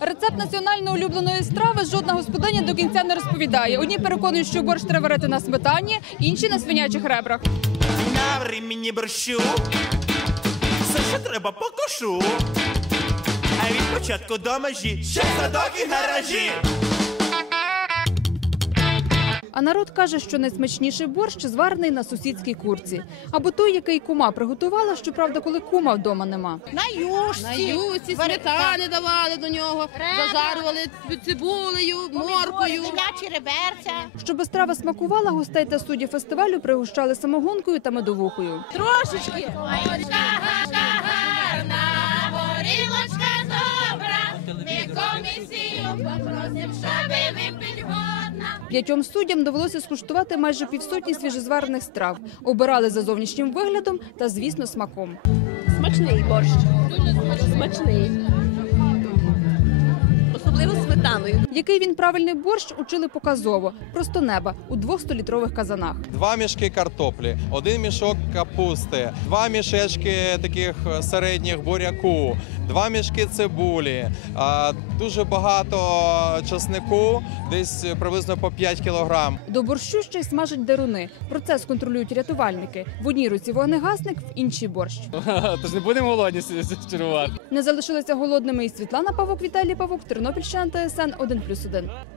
Рецепт національно улюбленої страви жодна господиня до кінця не розповідає. Одні переконують, що борщ треба варити на сметані, інші на свинячих ребрах. Наври мені борщу, все, ще треба покошу. А від початку до межі, ще садок і гаражі. А народ каже, що найсмачніший борщ зварений на сусідській курці. Або той, який кума приготувала, щоправда, коли кума вдома нема. На юшці. На сметани давали до нього, зажарювали цибулею, моркою. Реберця. Щоби страва смакувала, гостей та судді фестивалю пригощали самогонкою та медовухою. Трошечки. П'ятьом суддям довелося скуштувати майже півсотні свіжозварених страв. Обирали за зовнішнім виглядом та, звісно, смаком. Смачний борщ. Смачний. Сметаною. Який він правильний борщ учили показово, просто неба у двох столітрових казанах. Два мішки картоплі, один мішок капусти, два мішечки таких е, середніх буряку, два мішки цибулі, дуже багато часнику, десь приблизно по 5 кілограм. До борщу ще й смажать деруни. Процес контролюють рятувальники. В одній руці вогнегасник, в іншій борщ. Тож не будемо голодні чарувати. Не залишилися голодними і Світлана Павук, Віталій Павук, Тернопільщина ТСН 1+,1.